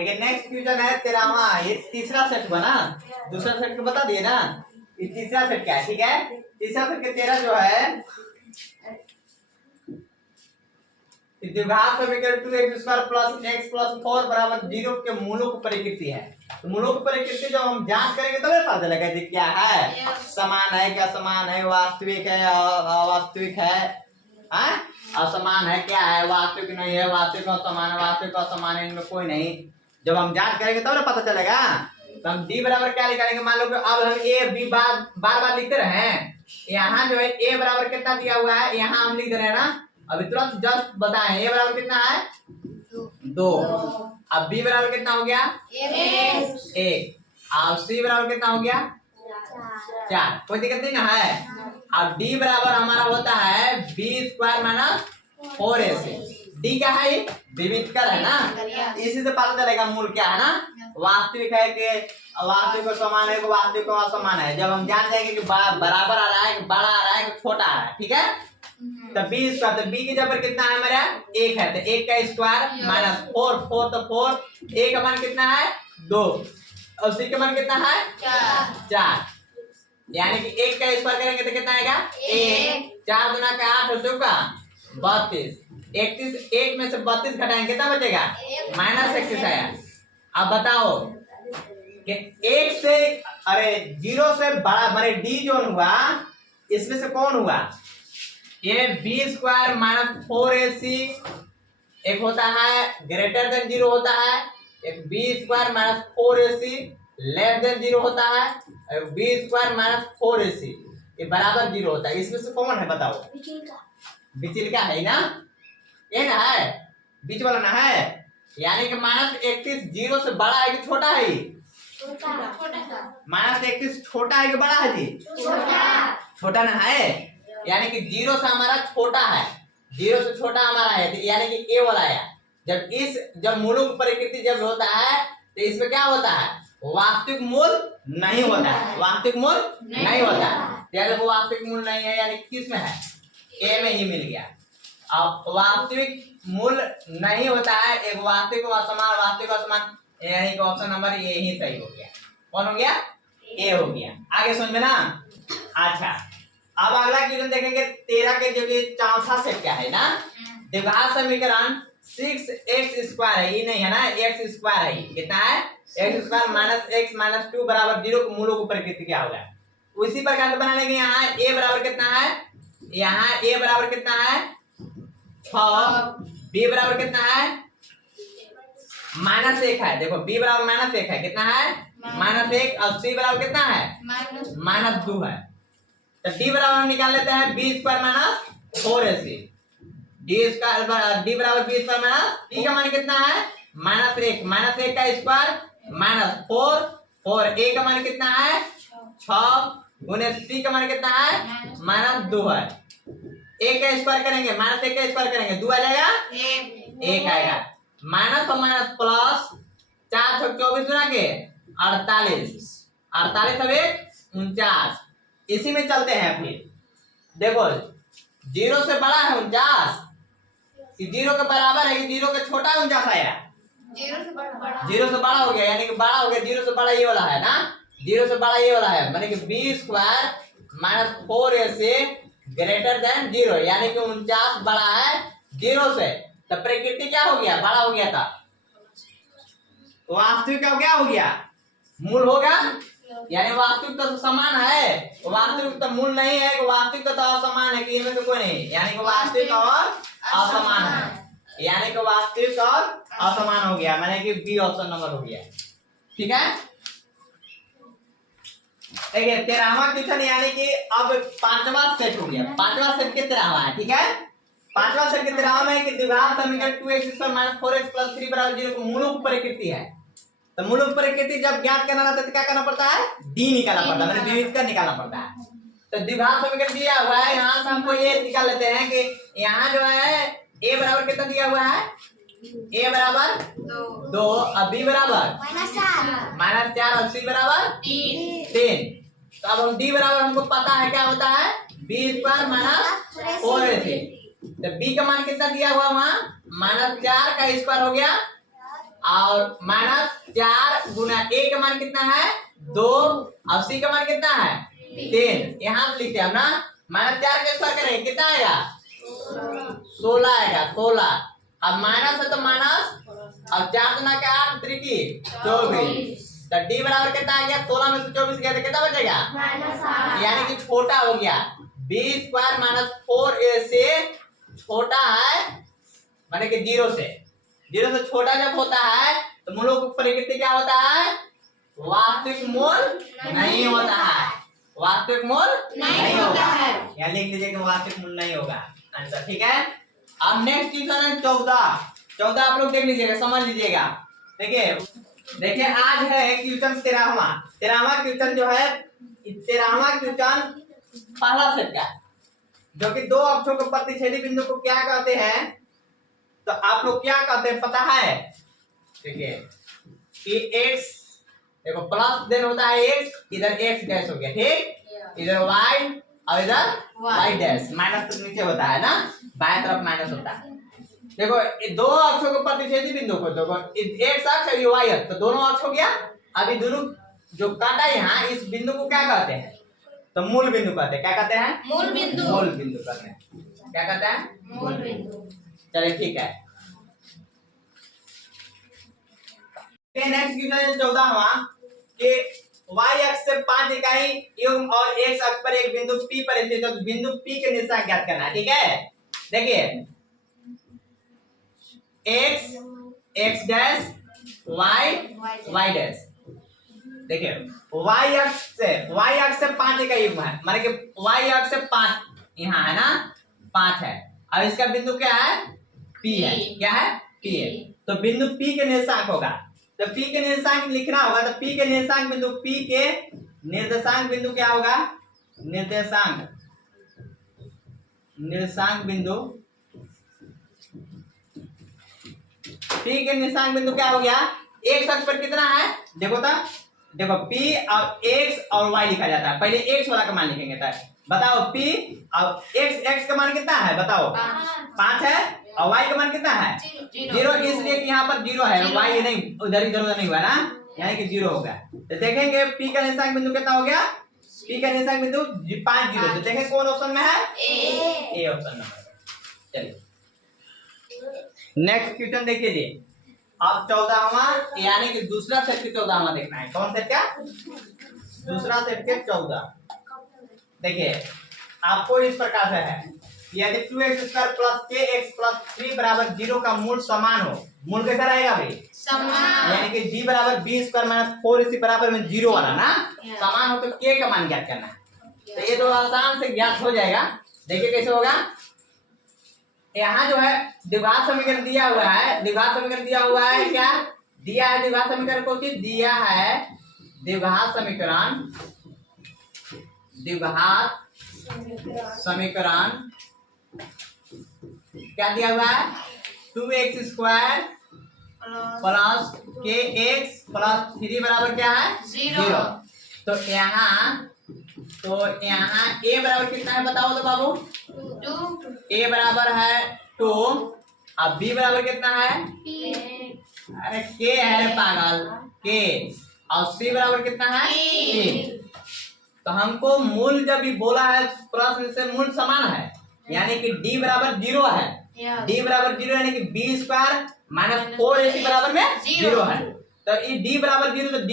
देखिए next question है 13वां। ये तीसरा सेट हुआ ना, दूसरा सेट को बता दिए ना, ये तीसरा सेट क्या है, ठीक है। तीसरा सेट के 13 जो है द्विघात समीकरण 2x² प्लस x प्लस 4 बराबर 0 के मूलों की प्रकृति है। तो मूलों की प्रकृति जब हम जांच करेंगे तब पता चलेगा कि क्या है, समान है क्या समान है, वास्तविक है अवास्तविक है, असमान है क्या है, वास्तविक नहीं है, वास्तविक असमान है, वास्तविक असमान है, इनमें कोई नहीं। जब हम जांच करेंगे तब पता चलेगा। तो हम डी बराबर क्या निकालेंगे, मान लो कि अब हम ए बी बार बार लिखते रहे हैं, यहाँ जो है ए बराबर कितना दिया हुआ है, यहाँ हम लिख दे रहे हैं ना, अभी तुरंत जस्ट बताएं ए बराबर कितना है 2, अब बी बराबर कितना हो गया 1, अब सी बराबर कितना हो गया 4, कोई दिक्कत नहीं ना है। अब डी बराबर हमारा होता है b² माइनस 4ac। डी क्या है, विविधकर है ना, इसी से पता चलेगा मूल क्या है ना, वास्तविक है कि वास्तविक को समान है कि वास्तविक को असमान है। जब हम जान जाएंगे कि बराबर आ रहा है कि बड़ा आ रहा है कि छोटा आ रहा है, ठीक है। तो b², तो b की जगह पर कितना है हमारा 1 है, तो 1 का स्क्वायर माइनस 4, तो 4, a का मान कितना है 2 और c का मान कितना है 4, यानी कि 1 का स्क्वायर करेंगे तो कितना आएगा 1, 4 गुना का 8 हो चुका 32, 31, 1 में से 32 घटाएंगे कितना बचेगा -31 आया। अब बताओ कि 1 से अरे 0 से बड़ा माने डी जो हुआ इसमें से कौन हुआ, ये b² माइनस 4ac एक होता है ग्रेटर देन 0 होता है, एक b² minus 4ac less than 0 होता है, और b² माइनस 4ac ये बराबर 0 होता है। इसमें से कौन है बताओ, बिचलिका है ना, ये ना है बीच वाला ना है, यानी कि -31 0 से बड़ा है कि छोटा है, -31 छोटा है कि बड़ा है जी, छोटा ना है, यानी कि 0 से हमारा छोटा है, 0 से छोटा हमारा है, तो यानी कि ए वाला है। जब मूलों की प्रकृति जब होता है तो इसमें क्या होता है, वास्तविक मूल नहीं होता है, वास्तविक मूल नहीं होता है, यानी वो वास्तविक मूल नहीं है, यानी किस में है ए में ही मिल गया। अब वास्तविक मूल नहीं होता है, एक वास्तविक असमान, वास्तविक असमान, यानी कि ऑप्शन नंबर ए ही सही हो गया। कौन हो गया, ए हो गया। आगे समझ में ना। अच्छा अब अगला क्वेश्चन देखेंगे 13 के जो कि चौथा सेट क्या है ना, द्विघात समीकरण 6x² है, ये नहीं है ना x² है, कितना है x² माइनस x माइनस 2 बराबर 0 के मूलों की प्रकृति क्या होगा। उसी प्रकार से बनाने के यहाँ a बराबर कितना है, यहाँ a बराबर कितना है 6, b बराबर कितना है -1 है, देखो b बराबर -1 है, कितना है -1, और c बराबर कितना है -2 है। तो d बराबर हम निकाल लेते हैं b² माइनस 4ac, d बराबर b² माइनस b का मान कितना है -1, -1 का स्क्वायर माइनस 4, a का मान कितना है 6 गुने c का मान कितना है -2 है। a का स्क्वायर करेंगे -1 का स्क्वायर करेंगे 2 आ जाएगा 1 आएगा, माइनस और माइनस प्लस 4 6 24 गुना के 48, 48 अब 49, इसी में चलते हैं। फिर देखो 0 से बड़ा है 49 कि 0 के बराबर है कि 0 के छोटा है 49 आया, 0 से बड़ा हो गया, यानी कि बड़ा हो गया, 0 से बड़ा ये वाला है ना, 0 से बड़ा ये वाला है, माने कि b² minus 4ac greater than 0, यानी कि 49 बड़ा है 0 से, तो प्रकृति क्या हो गया, बड़ा हो गया था, वास्तविक का क्या हो गया मूल होगा, यानी वास्तविक तो समान है, वास्तविक तो मूल नहीं है, वास्तविक तो असमान है कि इनमें से कोई नहीं, यानी कि वास्तविक और असमान है, यानी कि वास्तविक और असमान हो गया, माने कि बी ऑप्शन नंबर हो गया। ठीक है, देखिए 13वां क्वेश्चन, यानी कि अब 5वां सेट हो गया, 5वां सेट के 13वां है। ठीक है, 5वां सेट के 13वां में कि द्विघात समीकरण 2x² माइनस 4x प्लस 3 बराबर 0 को मूलों की प्रकृति है। तो मूलों की प्रकृति जब ज्ञात करना रहता है तो क्या करना पड़ता है, डी निकालना पड़ता है, मतलब विविध कर निकालना पड़ता है। तो द्विघात समीकरण दिया हुआ है, यहाँ से हमको ये निकाल लेते हैं कि यहाँ जो है a बराबर कितना दिया हुआ है, a बराबर 2 और b बराबर -4 और c बराबर 3। तो अब हम d बराबर हमको पता है क्या होता है, b² माइनस 4ac। तो b का मान कितना दिया हुआ वहाँ, -4 का स्क्वायर हो गया और -4 गुना a का मान कितना है 2 और c का मान कितना है 3। यहाँ से लिखते हैं हम ना, -4 का स्क्वायर करेंगे कितना आएगा 16 आएगा 16। अब माइनस है तो माइनस, अब 4 गुना के 8 त्रिकी 24। तो d बराबर कितना आ गया 16 में से 24 गया तो कितना बचेगा यानी कि छोटा हो गया। b स्क्वायर -4a से छोटा है, माने कि 0 से छोटा जब होता है तो मूलों की प्रकृति क्या होता है वास्तविक मूल नहीं होता है, वास्तविक मूल नहीं होगा। यहाँ लिख लीजिए कि वास्तविक मूल नहीं होगा आंसर, ठीक है। अब नेक्स्ट क्वेश्चन है 14 आप लोग देख लीजिएगा, समझ लीजिएगा। देखिए आज है क्वेश्चन 13वां क्वेश्चन जो है 13वां क्वेश्चन पहला सेट का, जो कि 2 अक्षों के प्रतिच्छेदी बिंदु को क्या कहते हैं, तो आप लोग क्या कहते हैं पता है। देखिए कि x देखो प्लस देन होता है x, इधर x डैश हो गया, ठीक, इधर y और इधर y डैश, माइनस तो नीचे होता है ना, बाएं तरफ माइनस होता है। देखो 2 अक्षों के प्रतिच्छेदी बिंदु को देखो, x अक्ष और y अक्ष, तो दोनों अक्ष हो गया। अभी दोनों जो काटा यहाँ इस बिंदु को क्या कहते हैं, तो मूल बिंदु कहते हैं। क्या कहते हैं मूल बिंदु कहते हैं। क्या कहते हैं मूल बिंदु। चलिए ठीक है। नेक्स्ट क्वेश्चन 14वां कि y अक्ष से 5 इकाई युग्म और x अक्ष पर एक बिंदु P पर स्थित है, तो बिंदु P के निर्देशांक ज्ञात करना है, ठीक है। देखिए x डैश y डैश, देखिए y अक्ष से 5 इकाई युग्म है, माने कि y अक्ष से 5 यहाँ है ना 5 है, अब इसका बिंदु क्या है P है, क्या है P है। तो बिंदु P के निर्देशांक होगा, तो P के निर्देशांक लिखना होगा, तो P के निर्देशांक बिंदु P के निर्देशांक बिंदु क्या होगा, निर्देशांक बिंदु P के निर्देशांक बिंदु क्या हो गया, x अक्ष पर कितना है देखो P और x और y लिखा जाता है, पहले x वाला का मान लिखेंगे। तो बताओ P और x का मान कितना है बताओ 5 है, और y का मान कितना है 0, इसलिए कि यहाँ पर 0 है, y नहीं उधर नहीं हुआ ना, यानी कि 0 होगा। तो देखेंगे P का निर्देशांक बिंदु कितना हो गया, P का निर्देशांक बिंदु 5 0, तो देखें कौन ऑप्शन में है ए ऑप्शन में। चलिए नेक्स्ट क्वेश्चन देखिए जी, अब 14वां यानी कि दूसरा सेट के 14वां देखना है। कौन सेट का दूसरा सेट के 14। देखिए आपको इस प्रकार से है, यदि 2x² + kx + 3 = 0 का मूल समान हो, मूल कैसा रहेगा भाई समान, यानी कि g = b² - 4ac = 0 वाला ना, समान हो तो k का मान ज्ञात करना है। तो ये तो आसान से ज्ञात हो जाएगा। देखिए कैसे होगा, यहाँ जो है द्विघात समीकरण दिया हुआ है, द्विघात समीकरण दिया हुआ है, क्या दिया है द्विघात समीकरण को, दिया है द्विघात समीकरण क्या दिया हुआ है 2x² + kx + 3 बराबर क्या है 0। तो यहाँ a बराबर कितना है बताओ तो बाबू, a बराबर है 2, अब b बराबर कितना है अरे k है रे पागल k, और c बराबर कितना है 3। तो हमको मूल जब भी बोला है प्रश्न से मूल समान है, यानी कि d बराबर 0 है, d बराबर 0 यानी कि b² - 4ac बराबर में 0 है। तो ये d बराबर 0 तो d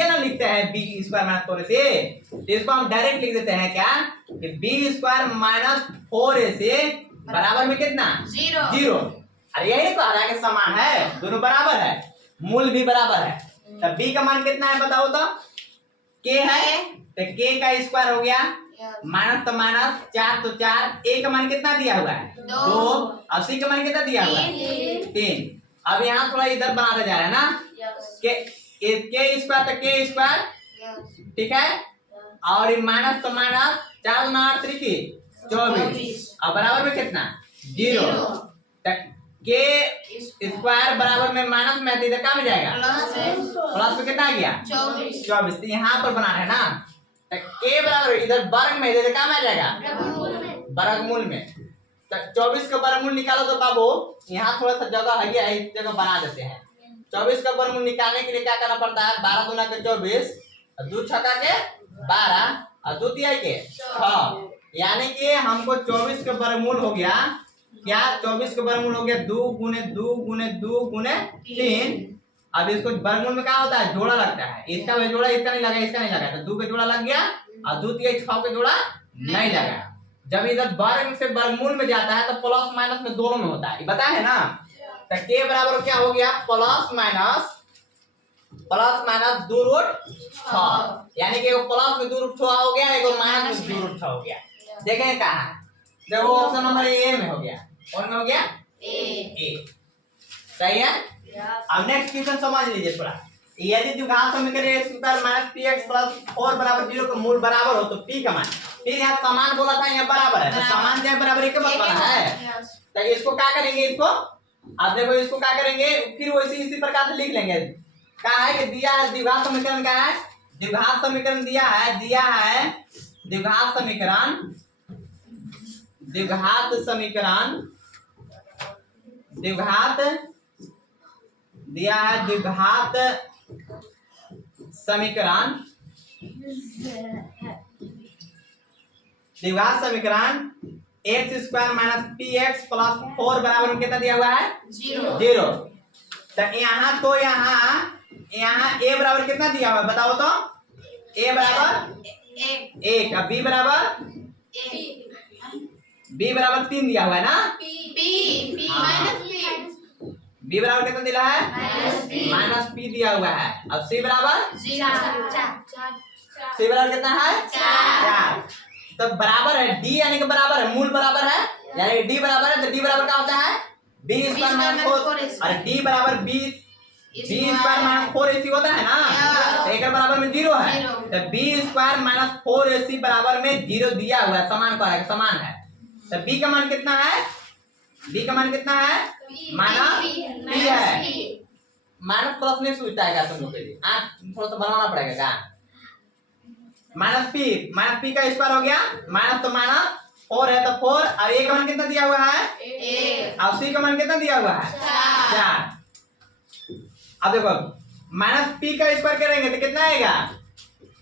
ना लिखते हैं b² - 4ac, तो इसको हम डायरेक्ट लिख देते हैं क्या कि b² - 4ac बराबर में कितना 0। अरे यही तो आ रहा है कि समान है, दोनों बराबर है, मूल भी बराबर है। तो b का मान कितना है बताओ तो k है, तो k का स्क्वायर हो गया, माइनस तो माइनस 4 तो 4, a का मान कितना दिया हुआ है 2, और c का मान कितना दिया हुआ है 3। अब यहाँ थोड़ा इधर बनाया जा रहा है ना, k² तो k², ठीक है, और माइनस तो माइनस 4 गुना 8 त्रिकी 24, और बराबर में कितना 0। k² बराबर में माइनस में इधर क्या में जाएगा प्लस में कितना आ गया 24। तो यहाँ पर बना है ना, तो k बराबर इधर वर्ग में इधर क्या में आ जाएगा वर्गमूल में। तो 24 का वर्गमूल निकालो तो बाबू यहाँ थोड़ा सा जगह है, इस जगह बना देते हैं, 24 का वर्गमूल निकालने के लिए क्या करना पड़ता है? 12 दूना के 24, 2 छक्का के 12 और 2 तिहाई के 6, यानी कि हमको 24 का वर्गमूल हो गया क्या? 24 का वर्गमूल हो गया 2 गुने 2 गुने 2 गुने 3। अब इसको वर्गमूल में क्या होता है? जोड़ा लगता है। इसका भी जोड़ा, इसका नहीं लगा, इसका नहीं लगा, तो 2 का जोड़ा लग गया और 2 तिहाई 6 का जोड़ा नहीं लगा। जब इधर वर्ग से वर्गमूल में जाता है तो प्लस माइनस में दोनों में होता है, पता है ना? तो के बराबर क्या हो गया? प्लस माइनस 2 रूट 6, यानी कि एगो प्लस में 2 रूट 6 हो गया, एगो माइनस में 2 रूट 6 हो गया। देखें कहाँ है? देखो ऑप्शन नंबर ए में हो गया। कौन में हो गया? ए। सही है। अब नेक्स्ट क्वेश्चन समझ लीजिए थोड़ा। यदि द्विघात समीकरण x square minus px plus 4 बराबर 0 का मूल बराबर हो तो p का मान, फिर यहाँ समान बोला था, यहाँ बराबर है, तो समान क्या बराबर एक बना है। तो इसको क्या करेंगे? इसको आप देखो, इसको क्या करेंगे? फिर वैसे इसी प्रकार से लिख लेंगे। क्या है कि दिया है द्विघात समीकरण, क्या है? द्विघात समीकरण दिया है द्विघात समीकरण दिया है द्विघात समीकरण x square minus P x plus 4 बराबर कितना दिया हुआ है? 0। तो यहाँ ए बराबर कितना दिया हुआ है बताओ तो? ए बराबर 1 और बी बराबर 3 दिया हुआ है ना? बी बराबर कितना दिया है? माइनस पी दिया हुआ है। अब सी बराबर कितना है? 4। तो बराबर है डी, यानी कि बराबर है, मूल बराबर है, यानी कि डी बराबर है। तो डी बराबर क्या होता है? बी स्क्वायर माइनस 4 और डी बराबर बी स्क्वायर माइनस 4ac होता है ना? तो एक बराबर में 0 है, तो बी स्क्वायर माइनस 4ac बराबर में 0 दिया हुआ है, समान है। तो बी का मान कितना है? माइनस पी है। माइनस प्लस नहीं सूझता है तुम लोग के लिए, थोड़ा सा बनाना पड़ेगा क्या? माइनस पी का स्क्वायर हो गया, माइनस तो माइनस 4 है तो 4, और ए का मान कितना दिया हुआ है? 1, और सी का मान कितना दिया हुआ है? 4। अब देखो माइनस पी का स्क्वायर करेंगे तो कितना आएगा?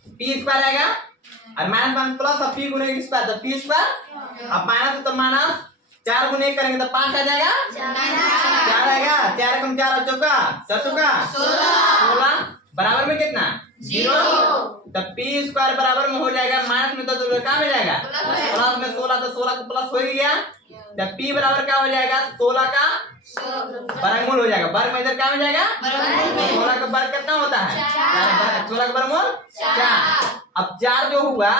पी स्क्वायर आएगा, और माइनस प्लस और पी गुने स्क्वायर तो पी स्क्वायर, अब माइनस तो माइनस 4 गुने करेंगे तो 5 आ जाएगा, 4 आएगा, 4 कम 4 चौका 16 बराबर में कितना? 0। तो पी स्क्वायर बराबर में हो जाएगा, माइनस में तो कहाँ में जाएगा? प्लस में 16, तो 16 का प्लस हो गया। तो पी बराबर क्या हो जाएगा? 16 का वर्गमूल हो जाएगा। वर्ग में इधर क्या हो जाएगा? 16 का वर्ग कितना होता है? 16 का वर्गमूल 4। अब 4 जो हुआ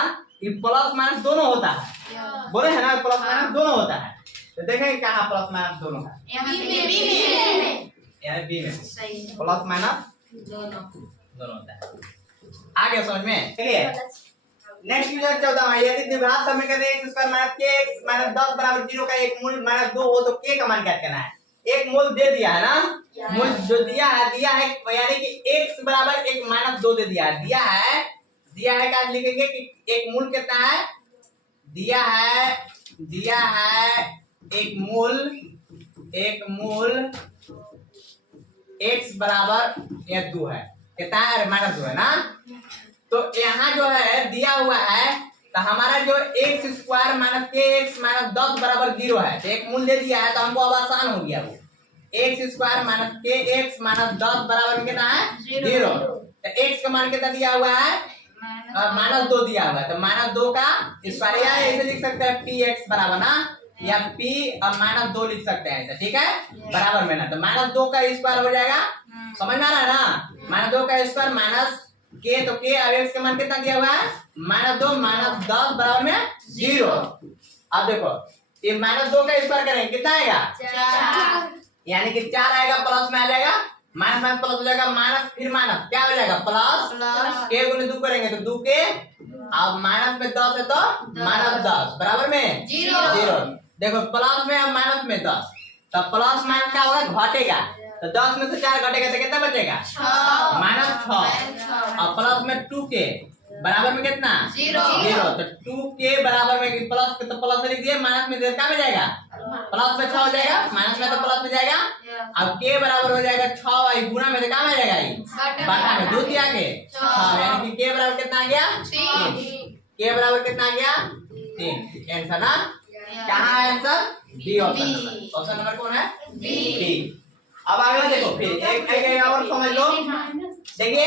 ये प्लस माइनस दोनों होता है, बोले है ना? प्लस माइनस दोनों होता है। तो देखेंगे कहाँ प्लस माइनस दोनों है? बी में प्लस माइनस दोनों होता है। आगे समझ में? चलिए नेक्स्ट क्वेश्चन 14 है। यदि द्विघात समीकरण x square minus k minus 10 बराबर 0 का एक मूल माइनस 2 हो तो k का मान क्या करना है? एक मूल दे दिया है ना, मूल जो दिया है यानी कि x बराबर एक माइनस 2 दे दिया है क्या लिखेंगे कि एक मूल कितना है? दिया है एक मूल x बराबर 2 है, कितना है? माइनस 2 है ना? तो यहाँ जो है दिया हुआ है, तो हमारा जो एक्स स्क्वायर माइनस के एक्स माइनस 10 बराबर 0 है, तो एक मूल दे दिया है तो हमको अब आसान हो गया। वो एक्स स्क्वायर माइनस के एक्स माइनस 10 बराबर कितना है? 0। तो एक्स का मान कितना दिया हुआ है? माइनस 2 दिया हुआ है, तो माइनस 2 का स्क्वायर या ऐसे लिख सकते हैं पी एक्स बराबर ना, या पी और माइनस 2 लिख सकते हैं ऐसे, ठीक है? बराबर में ना, तो माइनस 2 का स्क्वायर हो जाएगा, समझ में आ रहा है ना? माइनस 2 का स्क्वायर माइनस के, तो के और एक्स का मान कितना दिया हुआ है? माइनस 2 माइनस 10 बराबर में 0। अब देखो ये माइनस 2 का स्क्वायर करेंगे कितना आएगा? 4, यानी कि 4 आएगा, प्लस में आ जाएगा, माइनस माइनस प्लस हो जाएगा, माइनस फिर माइनस क्या हो जाएगा? प्लस के गुने 2 करेंगे तो 2 के, अब माइनस में 10 है तो माइनस 10 बराबर में 0। देखो प्लस में और माइनस में 10, तो प्लस माइनस क्या होगा? घटेगा, तो 10 में से 4 घटेगा तो कितना बचेगा? माइनस 6, और प्लस में 2 के बराबर में कितना? 0। तो 2 के बराबर में प्लस तो प्लस लिख दिए, माइनस में क्या में जाएगा? प्लस में 6 हो जाएगा, माइनस में तो प्लस में जाएगा। अब के बराबर हो जाएगा 6 गुना में तो काम आ जाएगा ये बटा में 2 दिया के 6, यानी कि के बराबर कितना आ गया 3। के बराबर कितना आ गया 3। आंसर ना कहाँ है answer B option. Option number कौन है बी। अब अगला देखो फिर एक और समझ लो। देखिए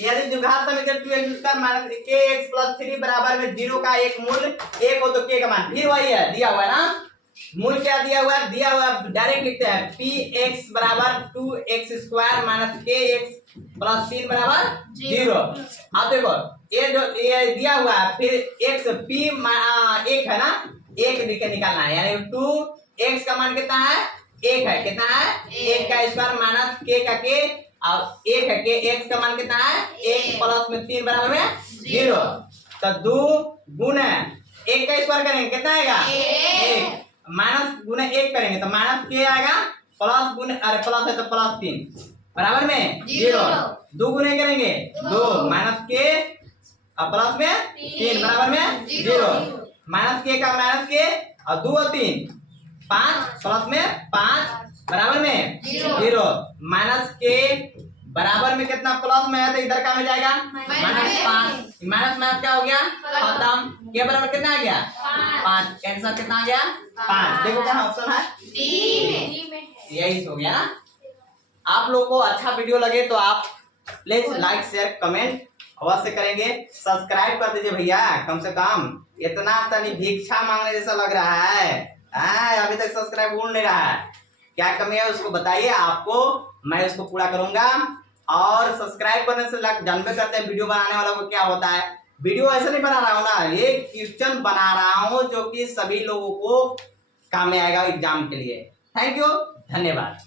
यदि द्विघात समीकरण 2x² माइनस kx प्लस 3 बराबर में 0 का एक मूल 1 हो तो k का मान फिर वही है दिया हुआ है ना। मूल क्या दिया हुआ है, दिया हुआ डायरेक्ट लिखते हैं px बराबर 2x² माइनस kx प्लस 3 बराबर 0। अब देखो ये जो ये दिया हुआ है फिर x p 1 है ना, 1 निकालना है, यानी 2x का मान कितना है 1 है, कितना है 1 का स्क्वायर माइनस k का k और 1 है के x का मान कितना है 1 प्लस में 3 बराबर में 0। तो 2 गुना 1 का स्क्वायर करेंगे कितना आएगा 1 माइनस गुना 1 करेंगे तो माइनस के आएगा, प्लस गुना अरे प्लस है तो प्लस 3 बराबर में 0। 2 गुना करेंगे 2 माइनस के और प्लस में 3 बराबर में 0। माइनस के का माइनस के और 2 और 3 5 प्लस में 5 बराबर में 0। माइनस के बराबर में कितना प्लस में है तो इधर का में जाएगा माइनस 5। माइनस माइनस क्या हो गया खत्म। के बराबर कितना आ गया 5। आंसर कितना आ गया 5। देखो कहाँ ऑप्शन है डी में, यही हो गया ना। आप लोग को अच्छा वीडियो लगे तो आप प्लीज लाइक शेयर कमेंट अवश्य करेंगे, सब्सक्राइब कर दीजिए भैया। कम से कम इतना तनी भिक्षा मांगने जैसा लग रहा है, अभी तक सब्सक्राइब हो नहीं रहा है। क्या कमी है उसको बताइए, आपको मैं उसको पूरा करूंगा। और सब्सक्राइब करने से जानते करते हैं वीडियो बनाने वाला को क्या होता है। वीडियो ऐसे नहीं बना रहा हूँ ना, ये क्वेश्चन बना रहा हूँ जो कि सभी लोगों को काम में आएगा एग्जाम के लिए। थैंक यू, धन्यवाद।